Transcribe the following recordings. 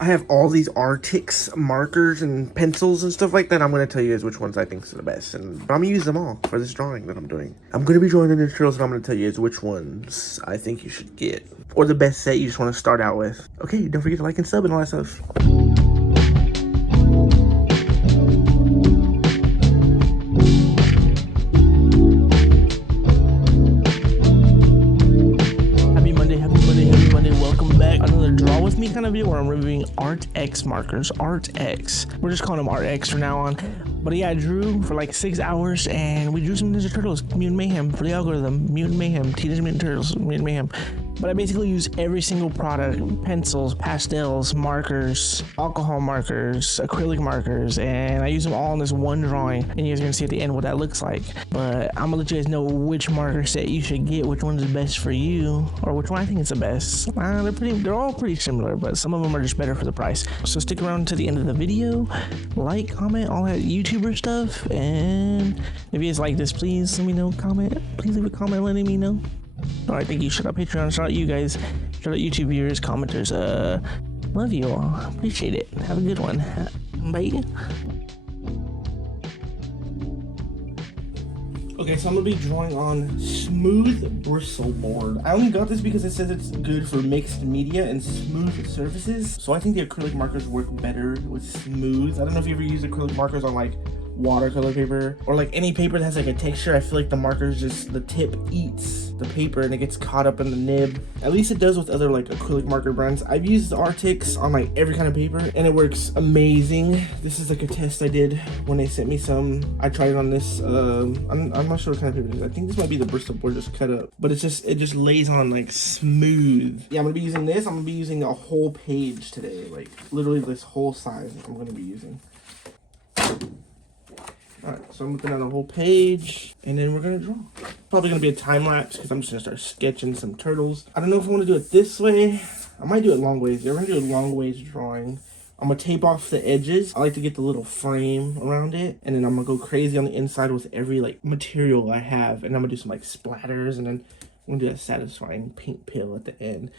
I have all these Arrtx markers and pencils and stuff like that. I'm going to tell you guys which ones I think are the best. And I'm going to use them all for this drawing that I'm doing. I'm going to be drawing the Ninja Turtles, and I'm going to tell you guys which ones I think you should get. Or the best set you just want to start out with. Okay, don't forget to like and sub and all that stuff. Kind of video where I'm reviewing Arrtx markers. Arrtx. We're just calling them Arrtx from now on. But yeah, I drew for like 6 hours and we drew some Ninja Turtles, Mutant Mayhem for the algorithm, Mutant Mayhem, Teenage Mutant Turtles, Mutant Mayhem. But I basically use every single product, pencils, pastels, markers, alcohol markers, acrylic markers, and I use them all in this one drawing, and you guys are gonna see at the end what that looks like. But I'm gonna let you guys know which marker set you should get, which one is best for you, or which one I think is the best. They're all pretty similar, but some of them are just better for the price. So stick around to the end of the video, like, comment, all that YouTuber stuff, and if you guys like this, please let me know, comment, please leave a comment letting me know. Alright, thank you. Shout out Patreon, shout out you guys, shout out YouTube viewers, commenters. Love you all. Appreciate it. Have a good one. Bye. Okay, so I'm gonna be drawing on smooth bristle board. I only got this because it says it's good for mixed media and smooth surfaces. So I think the acrylic markers work better with smooth. I don't know if you ever use acrylic markers on like watercolor paper or like any paper that has like a texture. I feel like the markers just, the tip eats the paper and it gets caught up in the nib. At least it does with other like acrylic marker brands. I've used the Arrtx on like every kind of paper and it works amazing. This is like a test I did when they sent me some. I tried it on this, I'm not sure what kind of paper it is. I think this might be the Bristol board just cut up, but it just lays on like smooth. Yeah, I'm gonna be using this. I'm gonna be using a whole page today, like literally this whole size I'm gonna be using. Alright, so I'm looking at a whole page, and then we're gonna draw. Probably gonna be a time lapse because I'm just gonna start sketching some turtles. I don't know if I want to do it this way. I might do it long ways. We're gonna do a long ways drawing. I'm gonna tape off the edges. I like to get the little frame around it, and then I'm gonna go crazy on the inside with every like material I have, and I'm gonna do some like splatters, and then I'm gonna do that satisfying pink pill at the end.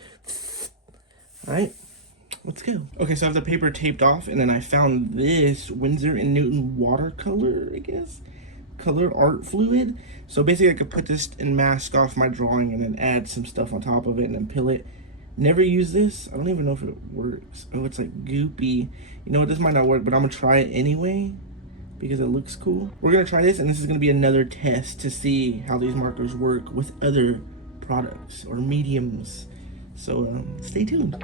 Alright. Let's go. Okay, so I have the paper taped off, and then I found this Winsor and Newton watercolor, I guess, color art fluid. So basically I could put this and mask off my drawing and then add some stuff on top of it and then pill it. Never use this. I don't even know if it works. Oh, it's like goopy. You know what, this might not work, but I'm gonna try it anyway because it looks cool. We're gonna try this, and this is gonna be another test to see how these markers work with other products or mediums. So stay tuned.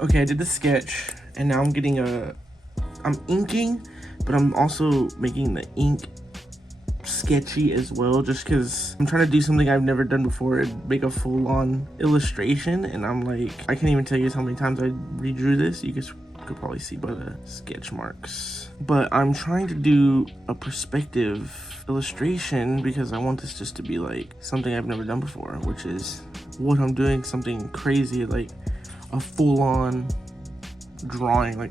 Okay, I did the sketch, and now I'm getting I'm inking, but I'm also making the ink sketchy as well, just because I'm trying to do something I've never done before and make a full-on illustration. And I'm like, I can't even tell you how many times I redrew this. You guys could probably see by the sketch marks. But I'm trying to do a perspective illustration because I want this just to be like something I've never done before, which is what I'm doing, something crazy, like a full-on drawing, like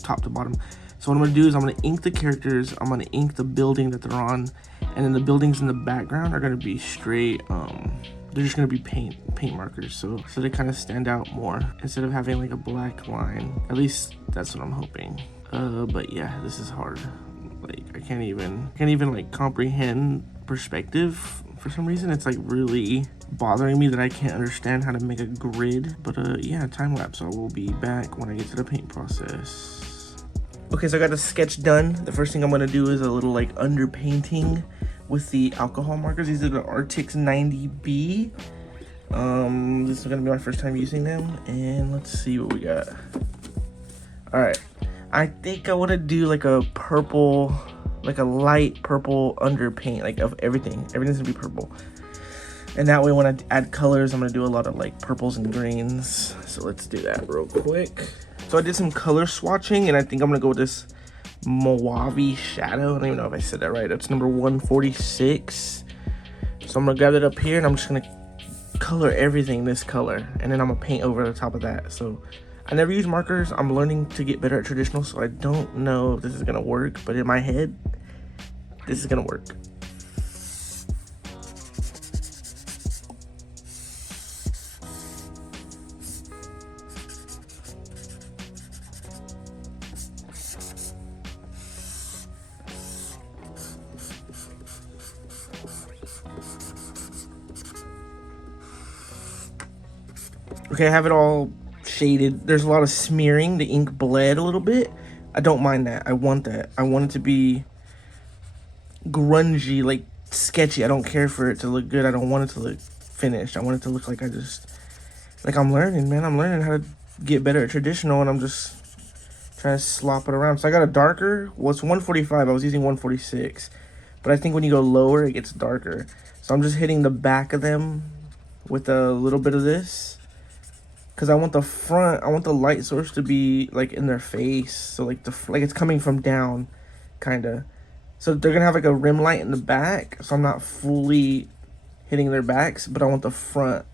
top to bottom. So what I'm gonna do is I'm gonna ink the characters, I'm gonna ink the building that they're on, and then the buildings in the background are gonna be straight, they're just gonna be paint markers, so they kind of stand out more instead of having like a black line. At least that's what I'm hoping. But yeah, this is hard. Like I can't even like comprehend perspective. For some reason, it's like really bothering me that I can't understand how to make a grid. But yeah, time lapse. So I will be back when I get to the paint process. Okay, so I got the sketch done. The first thing I'm gonna do is a little like underpainting with the alcohol markers. These are the Arrtx 90B. This is gonna be my first time using them, and let's see what we got. All right, I think I want to do like a purple like a light purple underpaint, like of everything. Everything's gonna be purple. And that way when I add colors, I'm gonna do a lot of like purples and greens. So let's do that real quick. So I did some color swatching, and I think I'm gonna go with this Mojave shadow. I don't even know if I said that right. That's number 146. So I'm gonna grab it up here, and I'm just gonna color everything this color, and then I'm gonna paint over the top of that. So I never use markers. I'm learning to get better at traditional, so I don't know if this is gonna work, but in my head, this is gonna work. Okay, I have it all shaded. There's a lot of smearing. The ink bled a little bit. I don't mind that. I want that. I want it to be grungy, like sketchy. I don't care for it to look good. I don't want it to look finished. I want it to look like like I'm learning, man. I'm learning how to get better at traditional, and I'm just trying to slop it around. So I got a darker. Well, it's 145. I was using 146. But I think when you go lower, it gets darker. So I'm just hitting the back of them with a little bit of this. Because I want the front, I want the light source to be like in their face. So like like it's coming from down, kind of. So they're going to have like a rim light in the back. So I'm not fully hitting their backs. But I want the front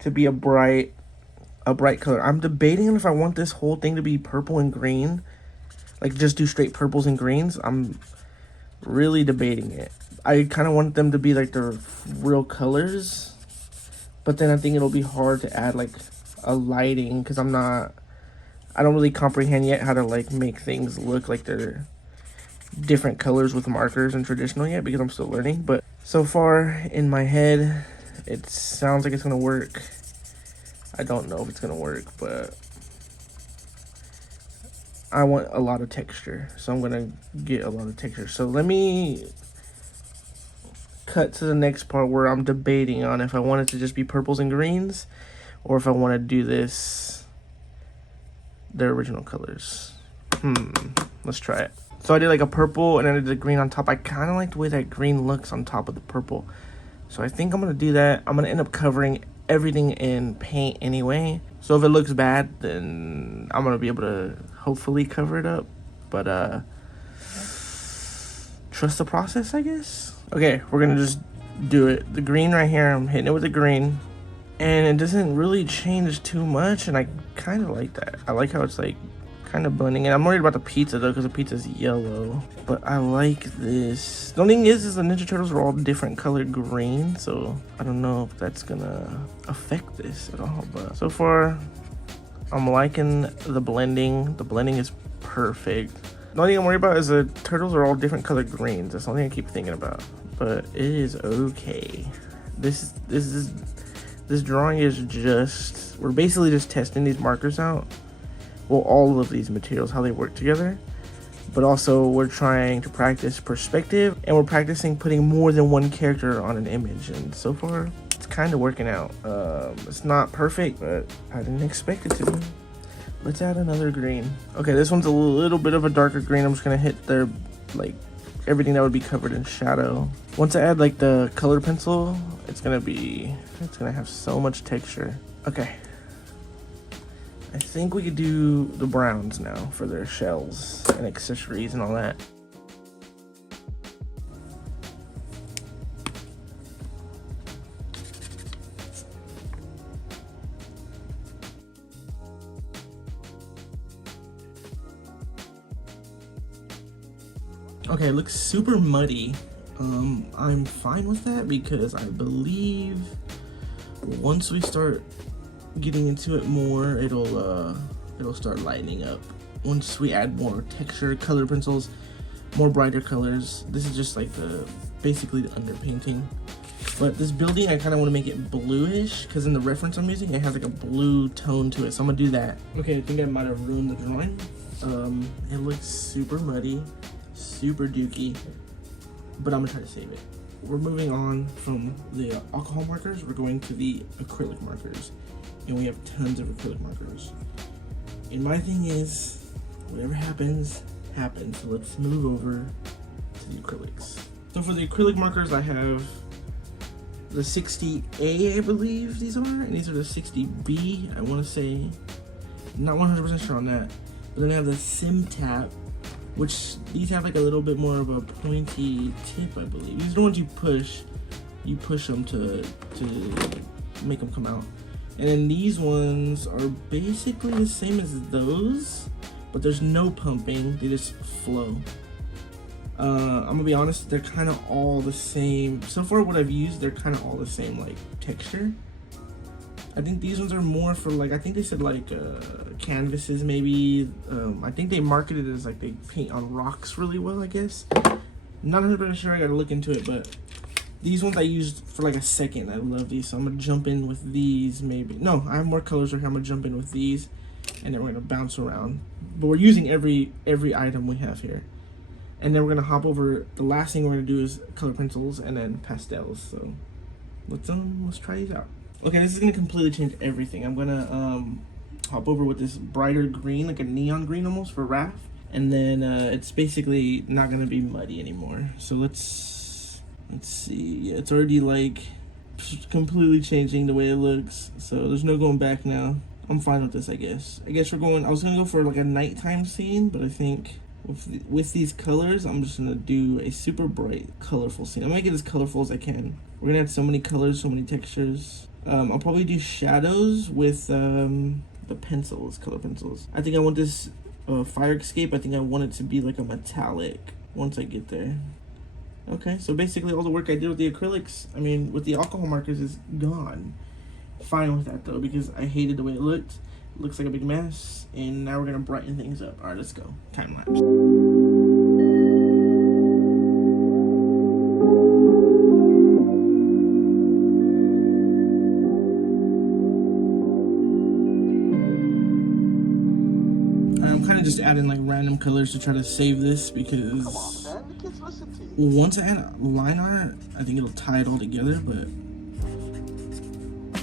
to be a bright color. I'm debating if I want this whole thing to be purple and green. Like just do straight purples and greens. I'm really debating it. I kind of want them to be like their real colors. But then I think it'll be hard to add like a lighting, because I don't really comprehend yet how to like make things look like they're different colors with markers and traditional yet, because I'm still learning. But so far in my head, it sounds like it's gonna work. I don't know if it's gonna work, but I want a lot of texture, so I'm gonna get a lot of texture. So let me cut to the next part where I'm debating on if I want it to just be purples and greens, or if I want to do their original colors. Let's try it. So I did like a purple, and then I did the green on top. I kind of like the way that green looks on top of the purple. So I think I'm going to do that. I'm going to end up covering everything in paint anyway. So if it looks bad, then I'm going to be able to hopefully cover it up. But trust the process, I guess. Okay, we're going to just do it. The green right here, I'm hitting it with the green. And it doesn't really change too much, and I kind of like that. I like how it's like kind of blending in. I'm worried about the pizza though, because the pizza's yellow. But I like this. The only thing is the Ninja Turtles are all different colored green, so I don't know if that's gonna affect this at all. But so far, I'm liking the blending. The blending is perfect. The only thing I'm worried about is the turtles are all different colored greens. That's the only thing I keep thinking about. But it is okay. This drawing is just, we're basically just testing these markers out. Well, all of these materials, how they work together. But also we're trying to practice perspective, and we're practicing putting more than one character on an image. And so far, it's kind of working out. It's not perfect, but I didn't expect it to be. Let's add another green. Okay, this one's a little bit of a darker green. I'm just gonna hit their, like, everything that would be covered in shadow. Once I add like the color pencil, it's gonna have so much texture. Okay, I think we could do the browns now for their shells and accessories and all that. Okay, it looks super muddy. I'm fine with that, because I believe once we start getting into it more, it'll start lightening up. Once we add more texture, color pencils, more brighter colors. This is just like basically the underpainting. But this building, I kind of want to make it bluish, because in the reference I'm using, it has like a blue tone to it. So I'm gonna do that. Okay, I think I might have ruined the drawing. It looks super muddy, super dookie, but I'm gonna try to save it. We're moving on from the alcohol markers. We're going to the acrylic markers, and we have tons of acrylic markers. And my thing is, whatever happens, happens. So let's move over to the acrylics. So for the acrylic markers, I have the 60A, I believe these are, and these are the 60B, I want to say. Not 100% sure on that. But then I have the Simptap, which these have like a little bit more of a pointy tip, I believe. These are the ones you push them to make them come out. And then these ones are basically the same as those, but there's no pumping, they just flow. I'm gonna be honest, they're kind of all the same. So far what I've used, they're kind of all the same like texture. I think these ones are more for like, I think they said like canvases maybe. I think they marketed it as like they paint on rocks really well, I guess. Not 100% sure, I gotta look into it, but these ones I used for like a second. I love these, so I'm gonna jump in with these maybe. No, I have more colors right here. I'm gonna jump in with these, and then we're gonna bounce around. But we're using every item we have here. And then we're gonna hop over, the last thing we're gonna do is color pencils and then pastels. So let's try these out. Okay, this is gonna completely change everything. I'm gonna hop over with this brighter green, like a neon green almost for Raph. And then it's basically not gonna be muddy anymore. So let's see. Yeah, it's already like completely changing the way it looks. So there's no going back now. I'm fine with this, I guess. I was gonna go for like a nighttime scene, but I think with these colors, I'm just gonna do a super bright, colorful scene. I'm gonna make it as colorful as I can. We're gonna have so many colors, so many textures. I'll probably do shadows with the pencils, color pencils. I think I want this fire escape. I think I want it to be like a metallic once I get there. Okay, so basically all the work I did with the acrylics, I mean with the alcohol markers, is gone. Fine with that though, because I hated the way it looked. It looks like a big mess, and now we're gonna brighten things up. All right, let's go. Time lapse. I'm kind of just adding like random colors to try to save this, because once I add line art, I think it'll tie it all together, but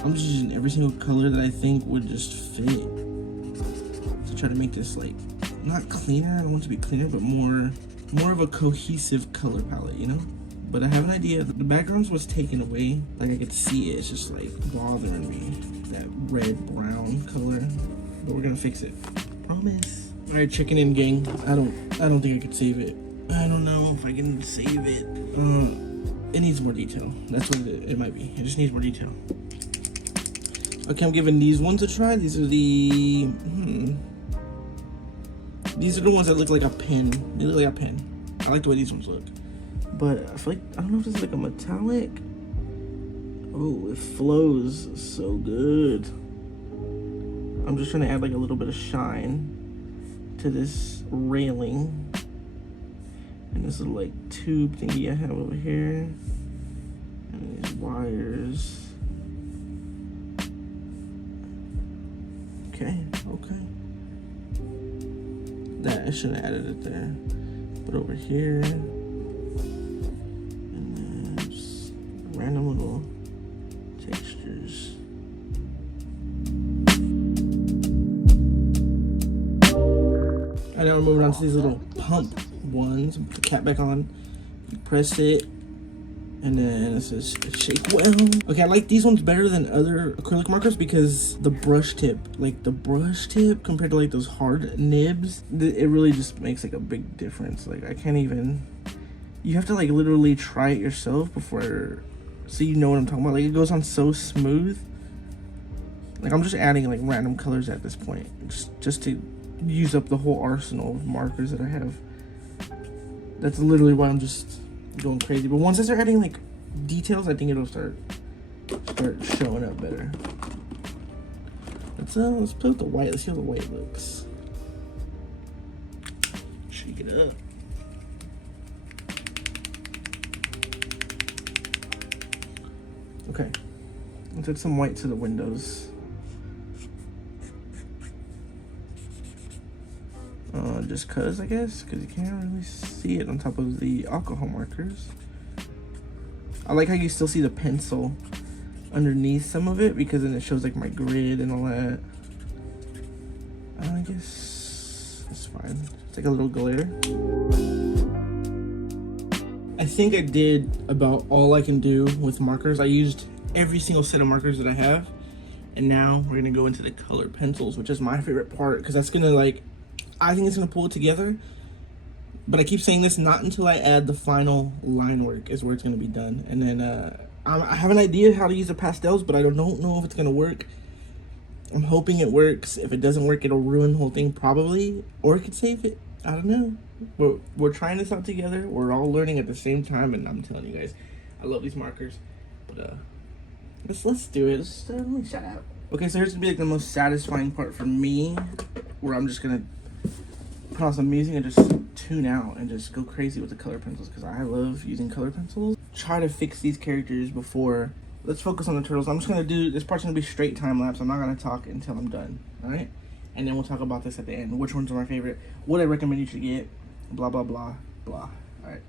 I'm just using every single color that I think would just fit to try to make this like, not cleaner, I don't want it to be cleaner, but more of a cohesive color palette, you know? But I have an idea. The background was taken away, like I could see it, it's just like bothering me, that red brown color, but we're gonna fix it, promise. All right, chicken in gang. I don't think I could save it. I don't know if I can save it. It needs more detail. That's what it might be. It just needs more detail. Okay, I'm giving these ones a try. These are the these are the ones that look like a pen. They look like a pen. I like the way these ones look. But I feel like, I don't know if this is like a metallic. Oh, it flows so good. I'm just trying to add like a little bit of shine to this railing. And this little like tube thingy I have over here. And these wires. Okay. That, I shouldn't have added it there. But over here. And then just random little textures. And now we're moving on to these little pump ones. Put the cap back on. You press it. And then it says shake well. Okay, I like these ones better than other acrylic markers because the brush tip compared to like those hard nibs, it really just makes like a big difference. Like I can't even, you have to like literally try it yourself before, so you know what I'm talking about. Like it goes on so smooth. Like I'm just adding like random colors at this point, just to use up the whole arsenal of markers that I have. That's literally why I'm just going crazy. But once I start adding like details, I think it'll start showing up better. Let's put the white. Let's see how the white looks. Shake it up. Okay, let's add some white to the windows. Just cause, I guess, because you can't really see it on top of the alcohol markers. I like how you still see the pencil underneath some of it, because then it shows like my grid and all that. I guess it's fine. It's like a little glare. think I did about all I can do with markers. I used every single set of markers that I have. And now we're gonna go into the color pencils, which is my favorite part, because that's gonna like, I think it's gonna pull it together. But I keep saying this, not until I add the final line work is where it's gonna be done. And then I have an idea how to use the pastels, but I don't know if it's gonna work. I'm hoping it works. If it doesn't work, it'll ruin the whole thing probably, or it could save it. I don't know. But we're trying this out together. We're all learning at the same time, and I'm telling you guys, I love these markers. But let's do it. Let me shut up. Okay, so here's gonna be like the most satisfying part for me, where I'm just gonna put on some music and just tune out and just go crazy with the color pencils, because I love using color pencils. Try to fix these characters before. Let's focus on the turtles. I'm just gonna do, this part's gonna be straight time lapse. I'm not gonna talk until I'm done, all right? And then we'll talk about this at the end. Which ones are my favorite? What I recommend you should get. Blah, blah, blah, blah. All right.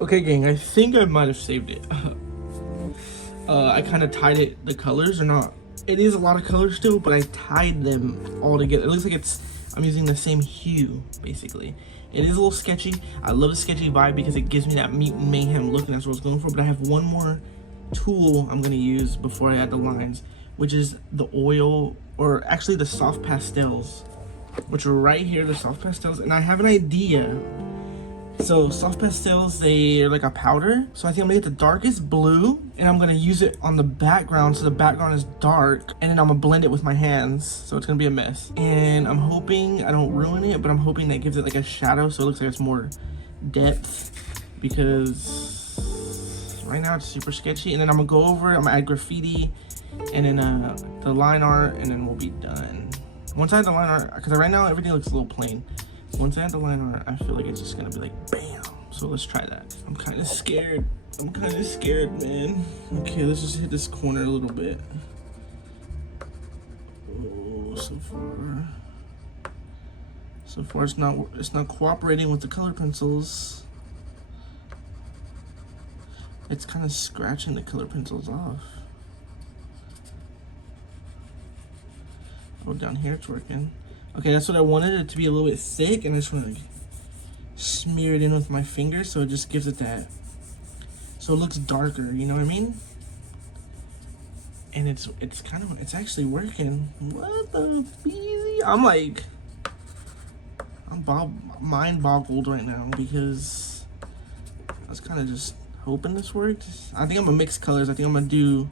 Okay, gang, I think I might have saved it. I kind of tied it, the colors are not, it is a lot of colors still, but I tied them all together. It looks like I'm using the same hue, basically. It is a little sketchy. I love the sketchy vibe because it gives me that Mutant Mayhem look, and that's what I was going for. But I have one more tool I'm gonna use before I add the lines, which is the oil, or actually the soft pastels, which are right here, the soft pastels. And I have an idea. So soft pastels, they're like a powder. So I think I'm gonna get the darkest blue, and I'm gonna use it on the background, so the background is dark, and then I'm gonna blend it with my hands, so it's gonna be a mess. And I'm hoping I don't ruin it, but I'm hoping that gives it like a shadow, so it looks like it's more depth, because right now it's super sketchy. And then I'm gonna go over it, I'm gonna add graffiti, and then the line art, and then we'll be done. Once I add the line art, because right now everything looks a little plain. Once I add the line art, I feel like it's just gonna be like bam. So let's try that. I'm kind of scared. Man. Okay, let's just hit this corner a little bit. Oh, so far it's not cooperating with the color pencils. It's kind of scratching the color pencils off. Oh, down here it's working. Okay, that's what I wanted, it to be a little bit thick, and I just want to like smear it in with my finger so it just gives it that, so it looks darker, you know what I mean? And it's actually working. What the beezy? I'm mind boggled right now, because I was kind of just hoping this worked. I think I'm gonna mix colors. I think I'm gonna do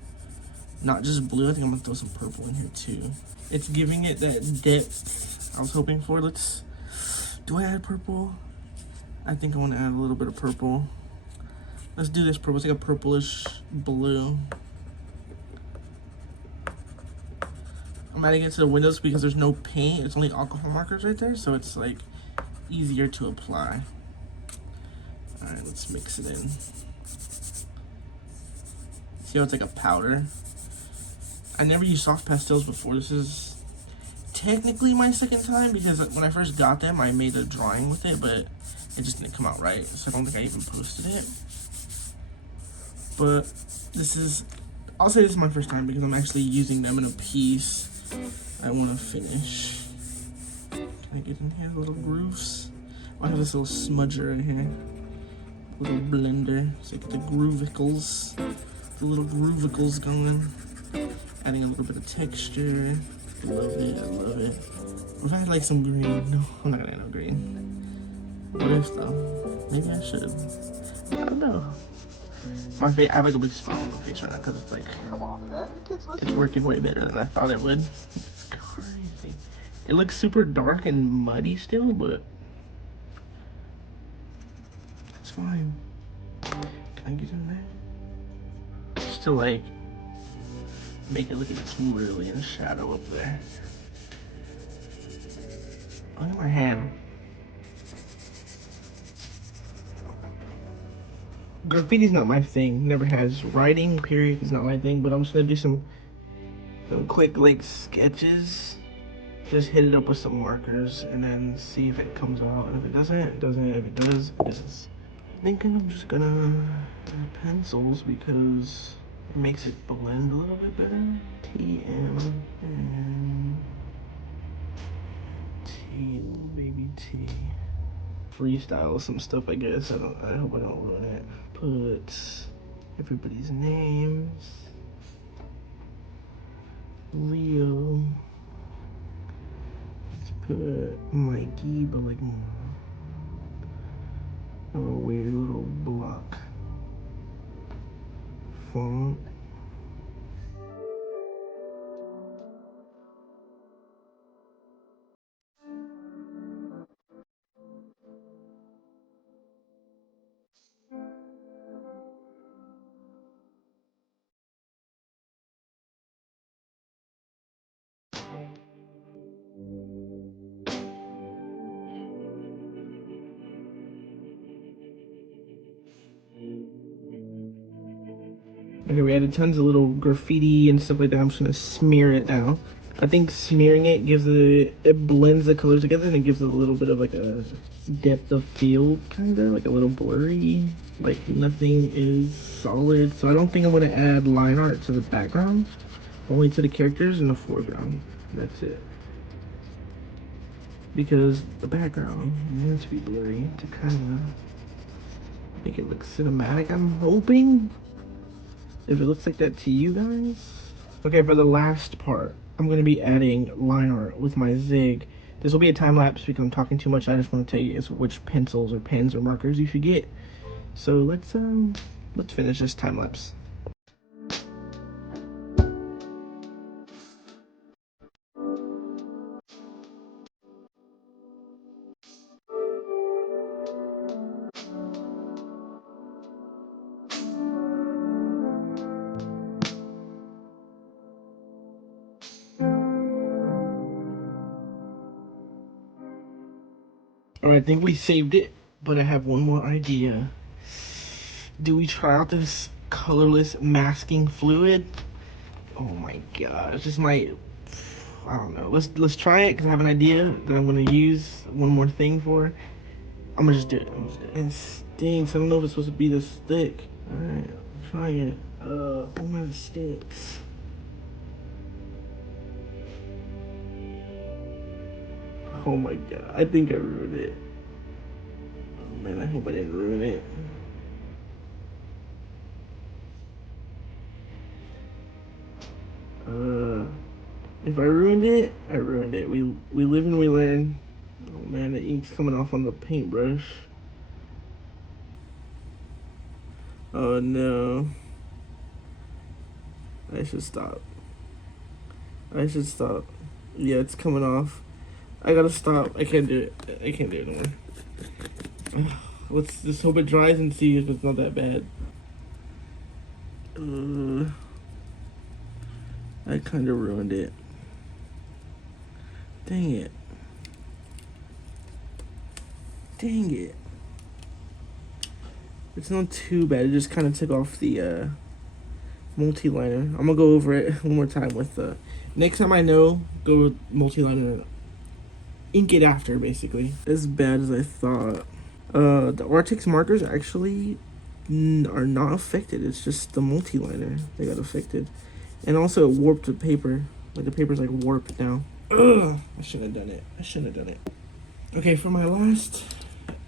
not just blue, I think I'm gonna throw some purple in here too. It's giving it that depth I was hoping for. Do I add purple? I think I want to add a little bit of purple. Let's do this purple. It's like a purplish blue. I'm adding it to the windows because there's no paint. It's only alcohol markers right there, so it's like easier to apply. All right, let's mix it in. See how it's like a powder? I never used soft pastels before. This is technically my second time, because when I first got them, I made a drawing with it, but it just didn't come out right, so I don't think I even posted it. But I'll say this is my first time because I'm actually using them in a piece I want to finish. Can I get in here, little grooves? I have this little smudger right here, little blender, so I get the groovicles, the little groovicles going. Adding a little bit of texture. I love it. If I had like some green, no, I'm not gonna add no green. What if though? Maybe I should. I don't know. My face, I have like a big smile on my face right now because it's like, it's working way better than I thought it would. It's crazy. It looks super dark and muddy still, but it's fine. Can I get in there? Just to like make it look like it's really in shadow up there. Look at my hand. Graffiti's not my thing. Never has. Writing, period, is not my thing. But I'm just gonna do some quick like sketches. Just hit it up with some markers and then see if it comes out. And if it doesn't, it doesn't. If it does, it does. I think I'm just gonna add pencils because it makes it blend a little bit better. TM and T, little baby T. Freestyle some stuff, I guess. I hope I don't ruin it. Put everybody's names. Leo. Let's put Mikey, but like a weird little block font. Okay, we added tons of little graffiti and stuff like that. I'm just gonna smear it now. I think smearing it gives it blends the colors together and it gives it a little bit of like a depth of field, kind of like a little blurry. Like nothing is solid. So I don't think I'm gonna add line art to the background, only to the characters in the foreground. That's it. Because the background needs to be blurry to kind of make it look cinematic, I'm hoping. If it looks like that to you guys. Okay, for the last part, I'm going to be adding line art with my Zig. This will be a time lapse because I'm talking too much. I just want to tell you which pencils or pens or markers you should get. So let's finish this time lapse. Alright, I think we saved it, but I have one more idea. Do we try out this colorless masking fluid? Oh my gosh, this might, I don't know. Let's try it because I have an idea that I'm gonna use one more thing for. I'm gonna just do it. It stinks. I don't know if it's supposed to be this thick. Alright, try it. Oh man, it stinks. Oh my god, I think I ruined it. Oh man, I hope I didn't ruin it. If I ruined it, I ruined it. We live and we learn. Oh man, the ink's coming off on the paintbrush. Oh no. I should stop. I should stop. Yeah, it's coming off. I gotta stop. I can't do it. I can't do it anymore. Let's just hope it dries and see if it's not that bad. I kind of ruined it. Dang it. Dang it. It's not too bad. It just kind of took off the multi-liner. I'm gonna go over it one more time with the next time I know, go with multi-liner. Ink it after, basically. As bad as I thought. The Arrtx markers actually are not affected. It's just the multi-liner that got affected. And also it warped the paper. Like the paper's like warped now. Ugh, I shouldn't have done it. I shouldn't have done it. Okay, for my last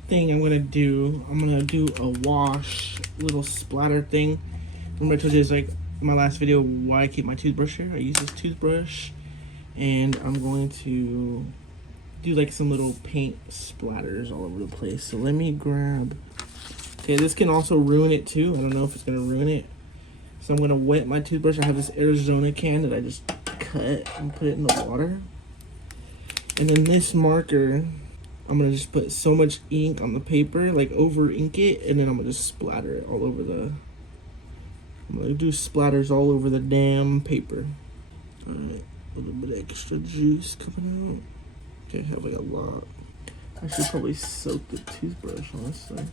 thing I'm gonna do a wash little splatter thing. Remember I told you it's like my last video why I keep my toothbrush here. I use this toothbrush and I'm going to do like some little paint splatters all over the place. So let me grab, okay, this can also ruin it too. I don't know if it's gonna ruin it. So I'm gonna wet my toothbrush. I have this Arizona can that I just cut and put it in the water. And then this marker, I'm gonna just put so much ink on the paper, like over ink it, and then I'm gonna just splatter it all over the, I'm gonna do splatters all over the damn paper. All right, a little bit extra juice coming out. Okay, I have like a lot. I should probably soak the toothbrush, honestly.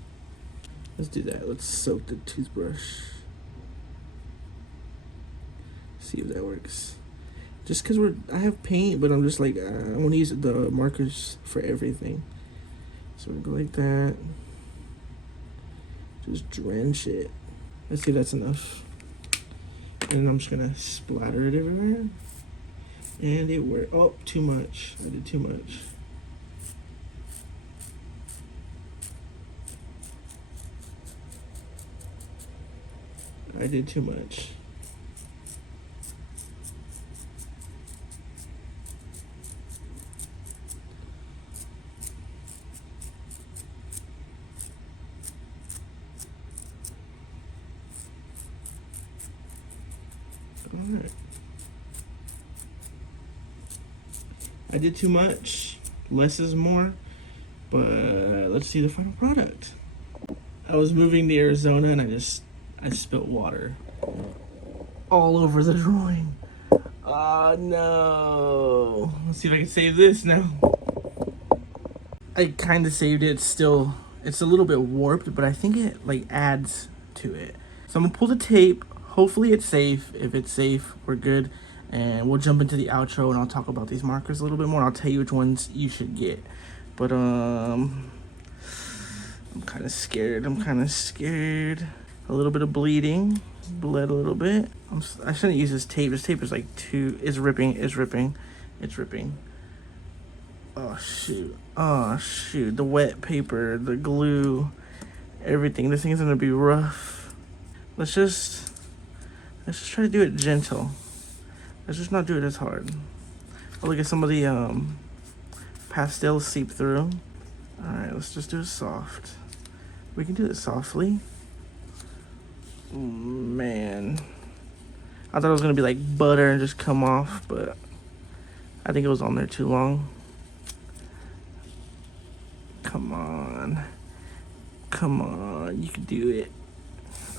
Let's do that. Let's soak the toothbrush. See if that works. Just because I have paint, but I'm just like, I want to use the markers for everything. So we're gonna go like that. Just drench it. Let's see if that's enough. And then I'm just gonna splatter it everywhere. And it worked. Oh, too much. I did too much. I did too much. All right. I did too much. Less is more. But let's see the final product. I was moving to Arizona and I spilled water all over the drawing. Oh no. Let's see if I can save this now. I kind of saved it. It's a little bit warped, but I think it like adds to it. So I'm gonna pull the tape. Hopefully it's safe. If it's safe, we're good. And we'll jump into the outro and I'll talk about these markers a little bit more. I'll tell you which ones you should get. But I'm kind of scared. A little bit of bleeding. Bled a little bit. I shouldn't use this tape. This tape is like it's ripping. Oh shoot. The wet paper, the glue, everything. This thing is gonna be rough. Let's just try to do it gentle. Let's just not do it as hard. Oh, look at some of the pastels seep through. Alright, let's just do it soft. We can do it softly. Man, I thought it was gonna be like butter and just come off, but I think it was on there too long. Come on, you can do it.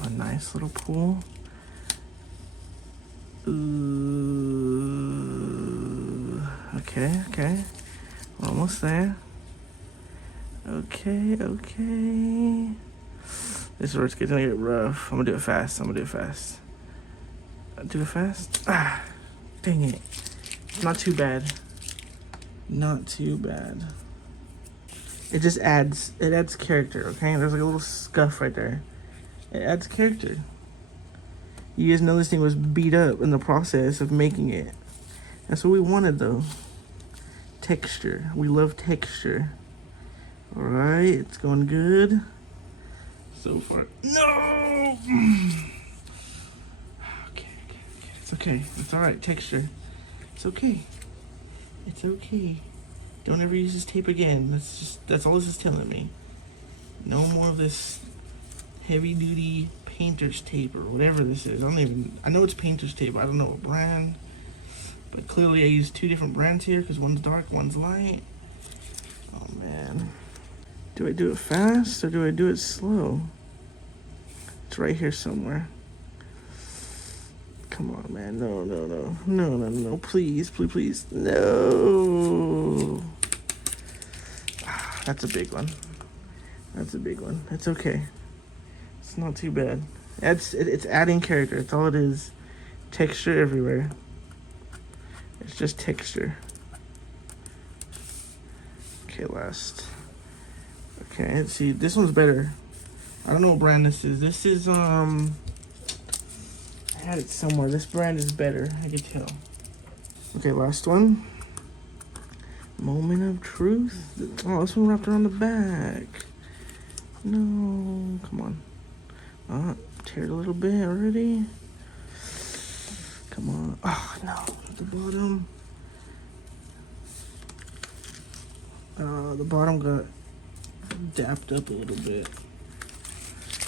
A nice little pull. Ooh, okay, we're almost there. Okay. This is where it's gonna get rough. I'm gonna do it fast. Do it fast. Ah, dang it. Not too bad. It just adds character, okay? There's like a little scuff right there. It adds character. You guys know this thing was beat up in the process of making it. That's what we wanted though. Texture. We love texture. Alright, it's going good. So far. No! Okay. It's okay. It's alright. Texture. It's okay. Don't ever use this tape again. That's all this is telling me. No more of this heavy duty painter's tape or whatever this is. I know it's painter's tape. I don't know what brand. But clearly I used two different brands here because one's dark, one's light. Oh man. Do I do it fast or do I do it slow? It's right here somewhere. Come on, man. No. Please. No. That's a big one. It's okay. It's not too bad. It's adding character. That's all it is. Texture everywhere. It's just texture. Okay, last. Okay, let's see. This one's better. I don't know what brand this is. This is, I had it somewhere. This brand is better. I can tell. Okay, last one. Moment of truth. Oh, this one wrapped around the back. No, come on. Tear it a little bit already. Come on. Oh, no. At the bottom. The bottom got dapped up a little bit.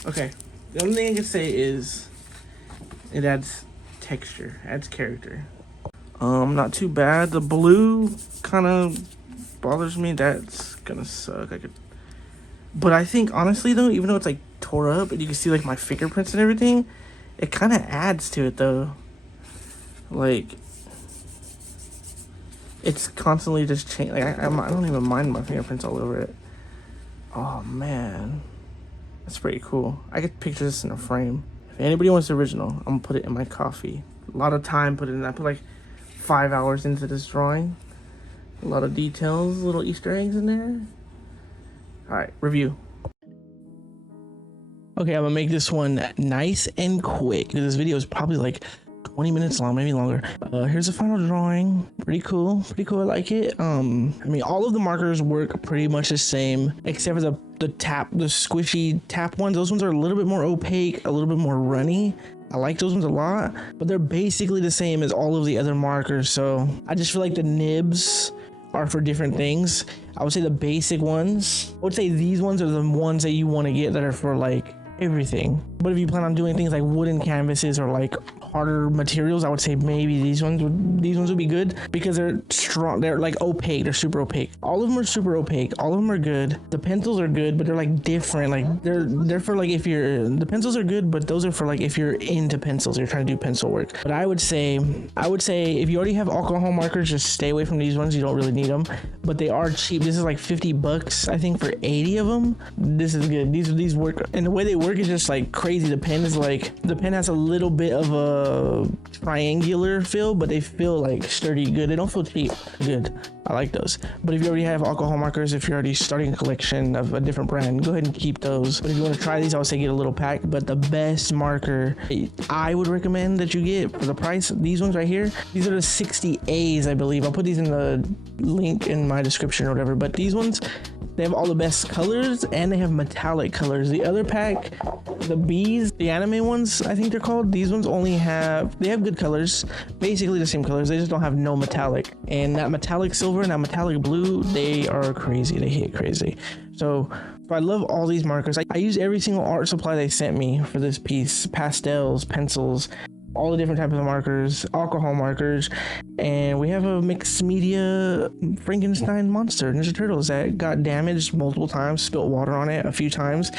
Okay. The only thing I can say is it adds texture, adds character. Not too bad. The blue kind of bothers me. That's gonna suck. But I think honestly though, even though it's like tore up and you can see like my fingerprints and everything, it kind of adds to it though. Like, it's constantly just changing. Like, I don't even mind my fingerprints all over it. Oh man, that's pretty cool. I could picture this in a frame. If anybody wants the original, I'm gonna put it in my coffee. A lot of time put in. I put like 5 hours into this drawing. A lot of details, little Easter eggs in there. All right, review. Okay, I'm gonna make this one nice and quick. This video is probably like 20 minutes long, maybe longer. Here's the final drawing. Pretty cool. I like it. I mean, all of the markers work pretty much the same, except for the squishy tap ones. Those ones are a little bit more opaque, a little bit more runny. I like those ones a lot, but they're basically the same as all of the other markers. So I just feel like the nibs are for different things. I would say the basic ones, I would say these ones are the ones that you want to get that are for like everything. But if you plan on doing things like wooden canvases or like harder materials, I would say maybe these ones would be good because they're strong. They're like opaque. They're super opaque. All of them are super opaque. All of them are good. The pencils are good, but they're like different. Like they're for like the pencils are good, but those are for like if you're into pencils, you're trying to do pencil work. But I would say if you already have alcohol markers, just stay away from these ones. You don't really need them, but they are cheap. This is like $50, I think, for 80 of them. This is good. These work, and the way they work is just like crazy. The pen has a little bit of a triangular feel, but they feel like sturdy, good. They don't feel cheap. Good. I like those. But if you already have alcohol markers, if you're already starting a collection of a different brand, go ahead and keep those. But if you want to try these, I would say get a little pack. But the best marker I would recommend that you get for the price, these ones right here, these are the 60As, I believe. I'll put these in the link in my description or whatever. But these ones, they have all the best colors and they have metallic colors. The other pack, the B's, the anime ones, I think they're called, these ones they have good colors, basically the same colors. They just don't have no metallic. And that metallic silver and that metallic blue, they are crazy. They hit crazy. So I love all these markers. I use every single art supply they sent me for this piece. Pastels, pencils, all the different types of markers, alcohol markers, and we have a mixed media Frankenstein monster Ninja Turtles that got damaged multiple times, spilled water on it a few times,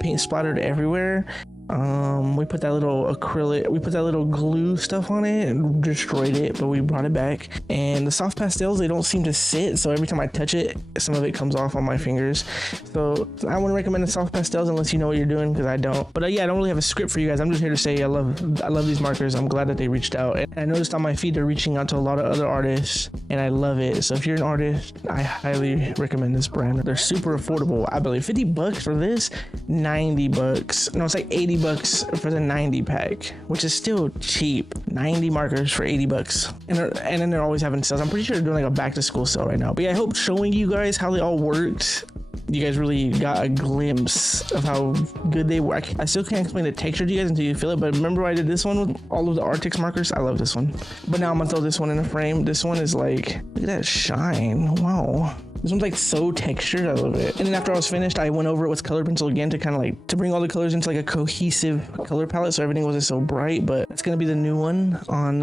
paint splattered everywhere. We put that little glue stuff on it and destroyed it, but we brought it back. And the soft pastels, they don't seem to sit, so every time I touch it, some of it comes off on my fingers. So I wouldn't recommend the soft pastels unless you know what you're doing, because I don't. But yeah, I don't really have a script for you guys. I'm just here to say I love these markers. I'm glad that they reached out. And I noticed on my feed they're reaching out to a lot of other artists, and I love it. So if you're an artist, I highly recommend this brand. They're super affordable. I believe $50 for this, $90. No, it's like $80 for the 90 pack, which is still cheap. 90 markers for $80, and then they're always having sales. I'm pretty sure they're doing like a back to school sale right now. But yeah, I hope showing you guys how they all worked, you guys really got a glimpse of how good they work. I still can't explain the texture to you guys until you feel it, but remember I did this one with all of the Arrtx markers? I love this one. But now I'm gonna throw this one in a frame. This one is like, look at that shine. Wow. This one's like so textured. I love it. And then after I was finished, I went over it with colored pencil again to kind of like to bring all the colors into like a cohesive color palette, so everything wasn't so bright. But that's gonna be the new one on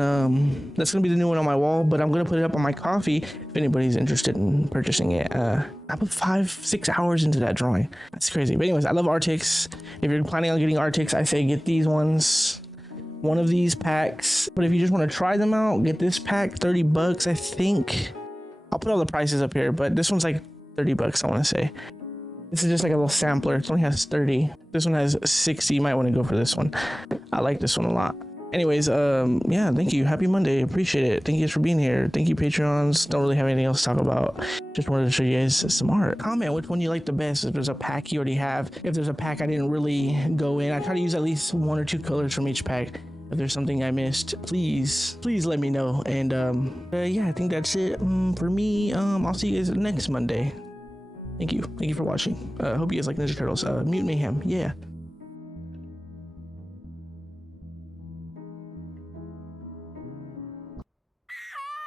my wall. But I'm gonna put it up on my coffee if anybody's interested in purchasing it. I put 5-6 hours into that drawing. That's crazy. But anyways, I love Arrtx. If you're planning on getting Arrtx, I say get these ones. One of these packs. But if you just want to try them out, get this pack, $30, I think. I'll put all the prices up here, but this one's like $30, I want to say. This is just like a little sampler. It only has 30. This one has 60. You might want to go for this one. I like this one a lot. Anyways, yeah, thank you. Happy Monday. Appreciate it. Thank you guys for being here. Thank you, Patreons. Don't really have anything else to talk about. Just wanted to show you guys some art. Comment which one you like the best. If there's a pack you already have. If there's a pack I didn't really go in. I try to use at least 1 or 2 colors from each pack. If there's something I missed, please let me know. And yeah, I think that's it for me. I'll see you guys next Monday. Thank you for watching. Hope you guys like Ninja Turtles. Mutant Mayhem, yeah.